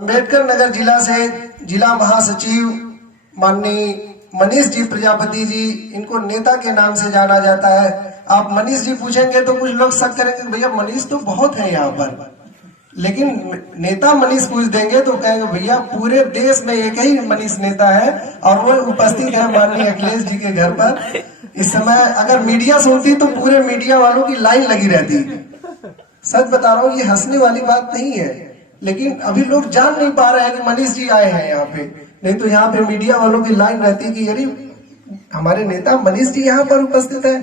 अम्बेडकर नगर जिला से जिला महासचिव माननीय मनीष जी प्रजापति जी, इनको नेता के नाम से जाना जाता है। आप मनीष जी पूछेंगे तो कुछ लोग शक करेंगे भैया मनीष तो बहुत है यहाँ पर, लेकिन नेता मनीष पूछ देंगे तो कहेंगे भैया पूरे देश में एक ही मनीष नेता है और वो उपस्थित है माननीय अखिलेश जी के घर पर। इस समय अगर मीडिया सुनती तो पूरे मीडिया वालों की लाइन लगी रहती। सच बता रहा हूँ, ये हंसने वाली बात नहीं है, लेकिन अभी लोग जान नहीं पा रहे हैं कि मनीष जी आए हैं यहाँ पे। नहीं तो यहाँ पे मीडिया वालों की लाइन रहती कि अरे हमारे नेता मनीष जी यहाँ पर उपस्थित है।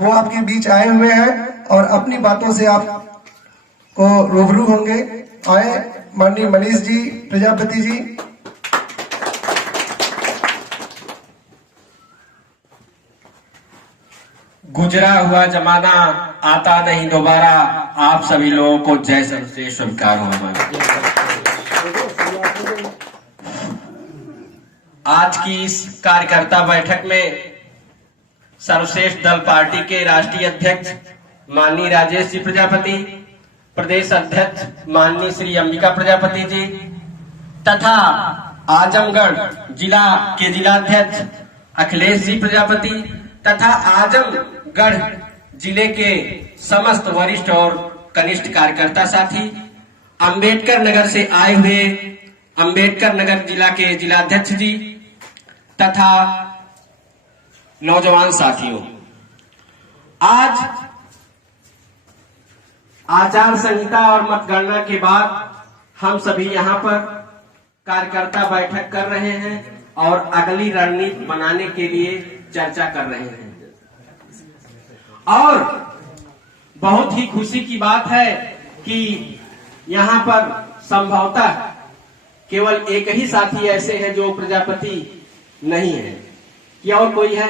वो आपके बीच आए हुए हैं और अपनी बातों से आपको रूबरू होंगे। आए माननीय मनीष जी प्रजापति जी। गुजरा हुआ जमाना आता नहीं दोबारा, आप सभी लोगों को जय सर्वश्रेष्ठ स्वीकार हो। आज की इस कार्यकर्ता बैठक में सर्वश्रेष्ठ दल पार्टी के राष्ट्रीय अध्यक्ष माननीय राजेश जी प्रजापति, प्रदेश अध्यक्ष माननीय श्री अंबिका प्रजापति जी तथा आजमगढ़ जिला के जिलाध्यक्ष अखिलेश जी प्रजापति तथा आजमगढ़ जिले के समस्त वरिष्ठ और कनिष्ठ कार्यकर्ता साथी, अंबेडकर नगर से आए हुए अंबेडकर नगर जिला के जिलाध्यक्ष जी तथा नौजवान साथियों, आज आचार संहिता और मतगणना के बाद हम सभी यहाँ पर कार्यकर्ता बैठक कर रहे हैं और अगली रणनीति बनाने के लिए चर्चा कर रहे हैं। और बहुत ही खुशी की बात है कि यहाँ पर संभवतः केवल एक ही साथी ऐसे हैं जो प्रजापति नहीं है, क्या और कोई है?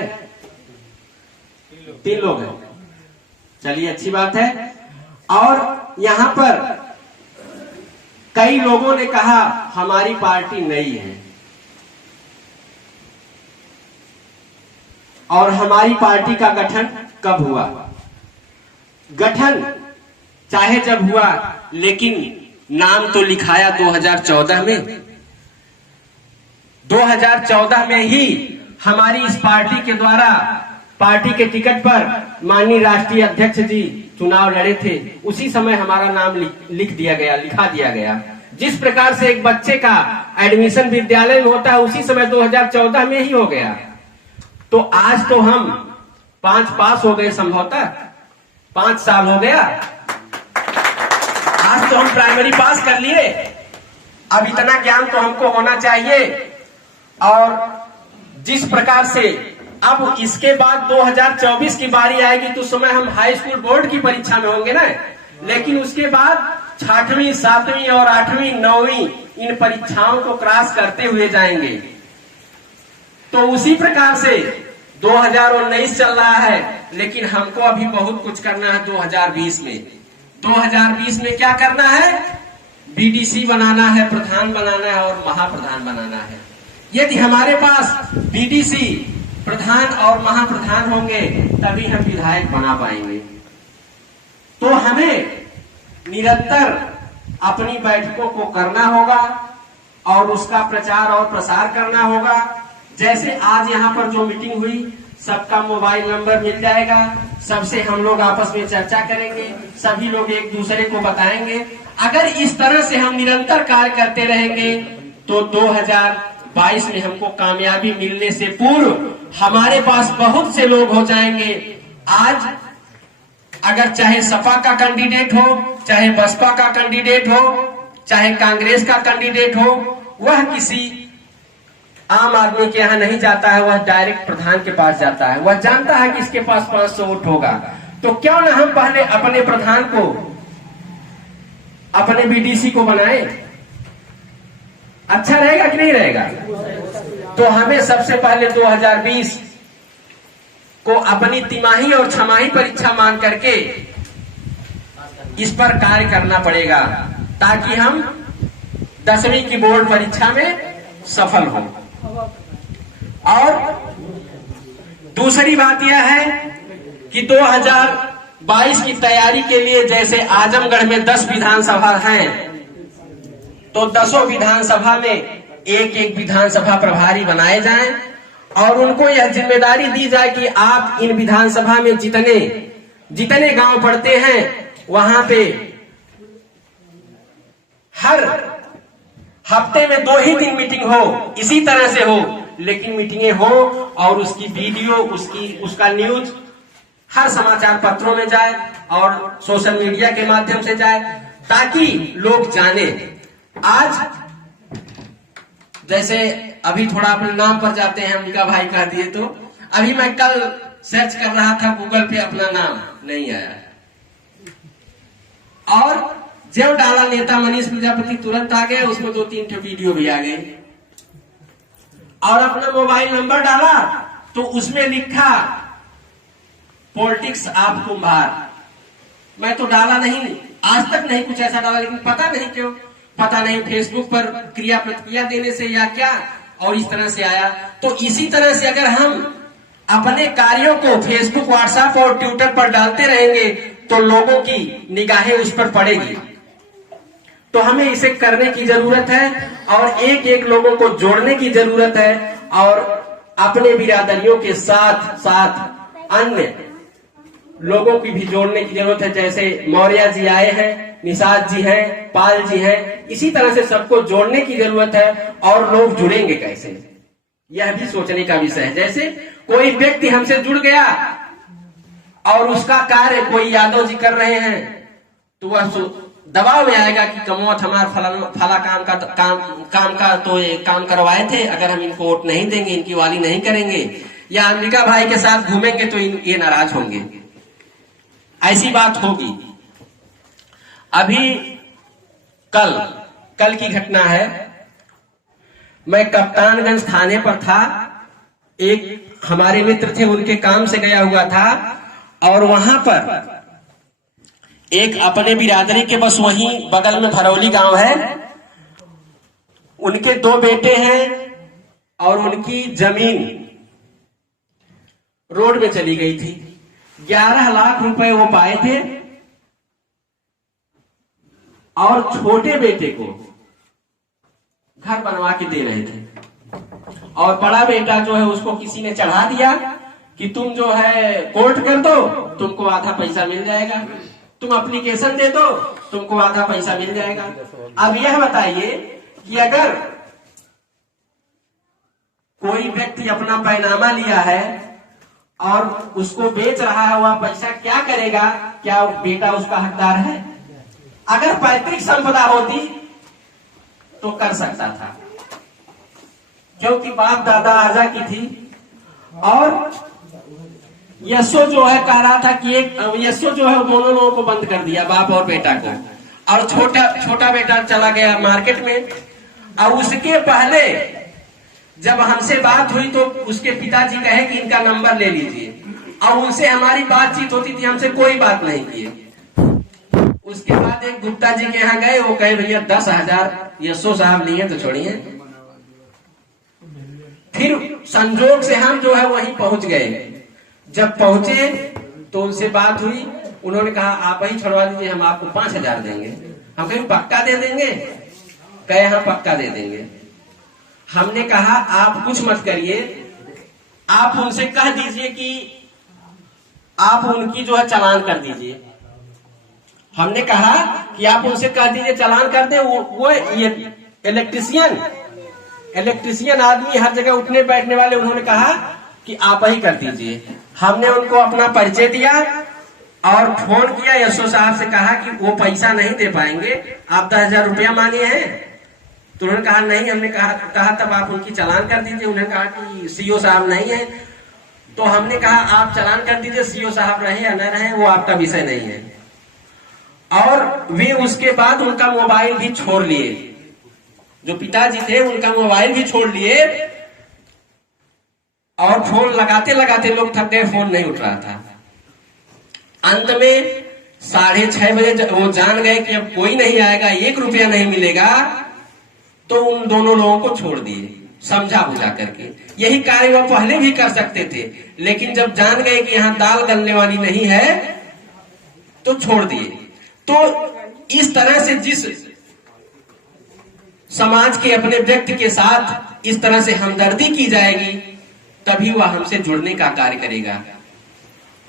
3 लोग हैं। चलिए अच्छी बात है। और यहाँ पर कई लोगों ने कहा हमारी पार्टी नई है और हमारी पार्टी का गठन कब हुआ? गठन चाहे जब हुआ, लेकिन नाम तो लिखाया 2014 में। 2014 में ही हमारी इस पार्टी के द्वारा पार्टी के टिकट पर माननीय राष्ट्रीय अध्यक्ष जी चुनाव लड़े थे। उसी समय हमारा नाम लिखा दिया गया। जिस प्रकार से एक बच्चे का एडमिशन विद्यालय में होता है, उसी समय 2014 में ही हो गया। तो आज तो हम 5 पास हो गए, संभवतः 5 साल हो गया। आज तो हम प्राइमरी पास कर लिए। अब इतना ज्ञान तो हमको होना चाहिए। और जिस प्रकार से अब इसके बाद 2024 की बारी आएगी तो उस समय हम हाई स्कूल बोर्ड की परीक्षा में होंगे ना, लेकिन उसके बाद 6वीं 7वीं और 8वीं 9वीं इन परीक्षाओं को क्रॉस करते हुए जाएंगे। तो उसी प्रकार से 2019 चल रहा है, लेकिन हमको अभी बहुत कुछ करना है 2020 में। 2020 में क्या करना है? बीडीसी बनाना है, प्रधान बनाना है और महाप्रधान बनाना है। यदि हमारे पास बीडीसी, प्रधान और महाप्रधान होंगे तभी हम विधायक बना पाएंगे। तो हमें निरंतर अपनी बैठकों को करना होगा और उसका प्रचार और प्रसार करना होगा। जैसे आज यहाँ पर जो मीटिंग हुई, सबका मोबाइल नंबर मिल जाएगा, सबसे हम लोग आपस में चर्चा करेंगे, सभी लोग एक दूसरे को बताएंगे। अगर इस तरह से हम निरंतर कार्य करते रहेंगे तो 2022 में हमको कामयाबी मिलने से पूर्व हमारे पास बहुत से लोग हो जाएंगे। आज अगर चाहे सपा का कैंडिडेट हो, चाहे बसपा का कैंडिडेट हो, चाहे कांग्रेस का कैंडिडेट हो, वह किसी आम आदमी के यहाँ नहीं जाता है, वह डायरेक्ट प्रधान के पास जाता है। वह जानता है कि इसके पास 500 वोट होगा। तो क्यों ना हम पहले अपने प्रधान को, अपने बीडीसी को बनाए? अच्छा रहेगा कि नहीं रहेगा? तो हमें सबसे पहले 2020 को अपनी तिमाही और छमाही परीक्षा मान करके इस पर कार्य करना पड़ेगा, ताकि हम 10वीं की बोर्ड परीक्षा में सफल हों। और दूसरी बात यह है कि 2022 की तैयारी के लिए, जैसे आजमगढ़ में 10 विधानसभा हैं, तो 10 विधानसभा में एक एक विधानसभा प्रभारी बनाए जाएं और उनको यह जिम्मेदारी दी जाए कि आप इन विधानसभा में जितने गांव पड़ते हैं वहां पे हर हफ्ते में 2 ही दिन मीटिंग हो, इसी तरह से हो, लेकिन मीटिंगें हो और उसकी वीडियो उसका न्यूज हर समाचार पत्रों में जाए और सोशल मीडिया के माध्यम से जाए, ताकि लोग जाने। आज जैसे अभी थोड़ा अपने नाम पर जाते हैं, अंबिका भाई कह दिए, तो अभी मैं कल सर्च कर रहा था गूगल पे, अपना नाम नहीं आया और जो डाला नेता मनीष प्रजापति तुरंत आ गए, उसमें 2-3 वीडियो भी आ गए और अपना मोबाइल नंबर डाला तो उसमें लिखा पॉलिटिक्स आप कुंभार। मैं तो डाला नहीं, आज तक नहीं कुछ ऐसा डाला, लेकिन पता नहीं क्यों, पता नहीं फेसबुक पर क्रिया प्रतिक्रिया देने से या क्या, और इस तरह से आया। तो इसी तरह से अगर हम अपने कार्यों को फेसबुक, व्हाट्सएप और ट्विटर पर डालते रहेंगे तो लोगों की निगाहें उस पर पड़ेगी। तो हमें इसे करने की जरूरत है और एक एक लोगों को जोड़ने की जरूरत है और अपने बिरादरियों के साथ साथ अन्य लोगों की भी जोड़ने की जरूरत है। जैसे मौर्य जी आए हैं, निषाद जी हैं, पाल जी हैं, इसी तरह से सबको जोड़ने की जरूरत है। और लोग जुड़ेंगे कैसे, यह भी सोचने का विषय है। जैसे कोई व्यक्ति हमसे जुड़ गया और उसका कार्य कोई यादव जी कर रहे हैं तो वह दबाव में आएगा कि कमौत हमारा फला काम का तो ये काम करवाए थे, अगर हम इनको वोट नहीं देंगे, इनकी वाली नहीं करेंगे या अंबिका भाई के साथ घूमेंगे तो ये नाराज होंगे, ऐसी बात होगी। अभी कल की घटना है, मैं कप्तानगंज थाने पर था, एक हमारे मित्र थे, उनके काम से गया हुआ था और वहां पर एक अपने बिरादरी के बस वहीं बगल में भरौली गांव है, उनके 2 बेटे हैं और उनकी जमीन रोड में चली गई थी। 11 लाख रुपए वो पाए थे और छोटे बेटे को घर बनवा के दे रहे थे और बड़ा बेटा जो है उसको किसी ने चढ़ा दिया कि तुम जो है कोर्ट कर दो, तुमको आधा पैसा मिल जाएगा, तुम एप्लीकेशन दे दो, तुमको आधा पैसा मिल जाएगा। अब यह बताइए कि अगर कोई व्यक्ति अपना पैनामा लिया है और उसको बेच रहा है, वह पैसा क्या करेगा? क्या बेटा उसका हकदार है? अगर पैतृक संपदा होती तो कर सकता था, क्योंकि बाप दादा आजा की थी। और यशो जो है कह रहा था कि एक यशो जो है दोनों लोगों को बंद कर दिया, बाप और बेटा को, और छोटा बेटा चला गया मार्केट में। और उसके पहले जब हमसे बात हुई तो उसके पिताजी कहे कि इनका नंबर ले लीजिए, और उनसे हमारी बातचीत होती थी, हमसे कोई बात नहीं की। उसके बाद एक गुप्ता जी के यहाँ गए, वो कहे भैया 10,000 यशो साहब लिए तो छोड़िए। फिर संजोग से हम जो है वहीं पहुंच गए। जब पहुंचे तो उनसे बात हुई, उन्होंने कहा आप ही छुड़वा दीजिए, हम आपको 5,000 देंगे। हम कहीं पक्का दे देंगे? कहे हम पक्का दे देंगे। हमने कहा आप कुछ मत करिए, आप उनसे कह दीजिए कि आप उनकी जो है चालान कर दीजिए। हमने कहा कि आप उनसे कह दीजिए चालान कर दे। वो ये इलेक्ट्रिशियन आदमी, हर जगह उठने बैठने वाले, उन्होंने कहा कि आप ही कर दीजिए। हमने उनको अपना परिचय दिया और फोन किया, यशो साहब से कहा कि वो पैसा नहीं दे पाएंगे, आप 10,000 रुपया मांगे हैं। तो उन्होंने कहा नहीं, हमने कहा तब आप उनकी चालान कर दीजिए। उन्होंने कहा कि सीओ साहब नहीं है। तो हमने कहा आप चालान कर दीजिए, सीओ साहब रहे या न रहे वो आपका विषय नहीं है। और वे उसके बाद उनका मोबाइल भी छोड़ लिए, जो पिताजी थे उनका मोबाइल भी छोड़ लिए, और फोन लगाते लगाते लोग थक गए, फोन नहीं उठ रहा था। अंत में 6:30 बजे वो जान गए कि अब कोई नहीं आएगा, 1 रुपया नहीं मिलेगा, तो उन दोनों लोगों को छोड़ दिए, समझा बुझा करके। यही कार्य वो पहले भी कर सकते थे, लेकिन जब जान गए कि यहाँ दाल गलने वाली नहीं है तो छोड़ दिए। तो इस तरह से समाज के अपने व्यक्ति के साथ इस तरह से हमदर्दी की जाएगी, तभी वह हमसे जुड़ने का कार्य करेगा।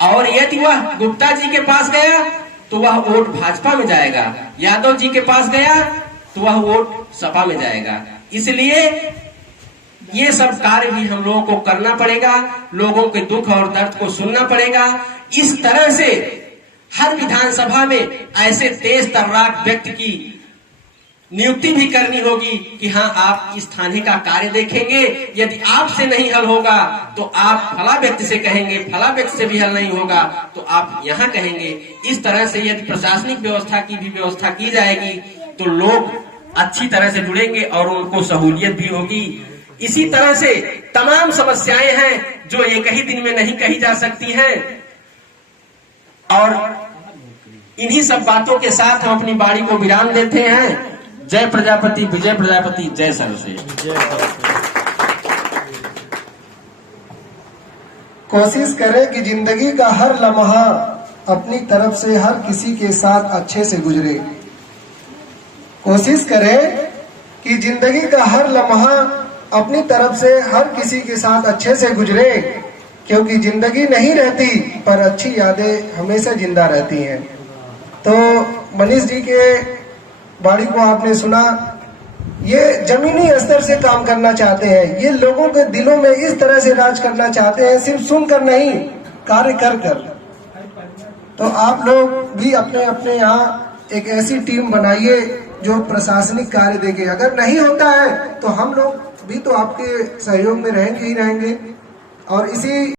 और यदि वह गुप्ता जी के पास गया तो वह वोट भाजपा में जाएगा, यादव जी के पास गया तो वह वोट सपा में जाएगा। इसलिए ये सब कार्य भी हम लोगों को करना पड़ेगा, लोगों के दुख और दर्द को सुनना पड़ेगा। इस तरह से हर विधानसभा में ऐसे तेज तर्राक व्यक्ति की नियुक्ति भी करनी होगी कि हाँ, आप इस थाने का कार्य देखेंगे, यदि आपसे नहीं हल होगा तो आप फला व्यक्ति से कहेंगे, फला व्यक्ति से भी हल नहीं होगा तो आप यहाँ कहेंगे। इस तरह से यदि प्रशासनिक व्यवस्था की भी व्यवस्था की जाएगी तो लोग अच्छी तरह से जुड़ेंगे और उनको सहूलियत भी होगी। इसी तरह से तमाम समस्याएं हैं जो एक ही दिन में नहीं कही जा सकती हैं। और इन्हीं सब बातों के साथ हम अपनी बारी को विराम देते हैं। जय प्रजापति, विजय प्रजापति, जय सरस्वती। कोशिश करें कि जिंदगी का हर लम्हा अपनी तरफ से हर किसी के साथ अच्छे से गुजरे। कोशिश करें कि जिंदगी का हर लम्हा अपनी तरफ से हर किसी के साथ अच्छे से गुजरे, क्योंकि जिंदगी नहीं रहती पर अच्छी यादें हमेशा जिंदा रहती हैं। तो मनीष जी के बाड़ी को आपने सुना, ये जमीनी स्तर से काम करना चाहते हैं, ये लोगों के दिलों में इस तरह से राज करना चाहते हैं, सिर्फ सुनकर नहीं, कार्य कर कर। तो आप लोग भी अपने अपने यहाँ एक ऐसी टीम बनाइए जो प्रशासनिक कार्य देखे। अगर नहीं होता है तो हम लोग भी तो आपके सहयोग में रहेंगे ही रहेंगे। और इसी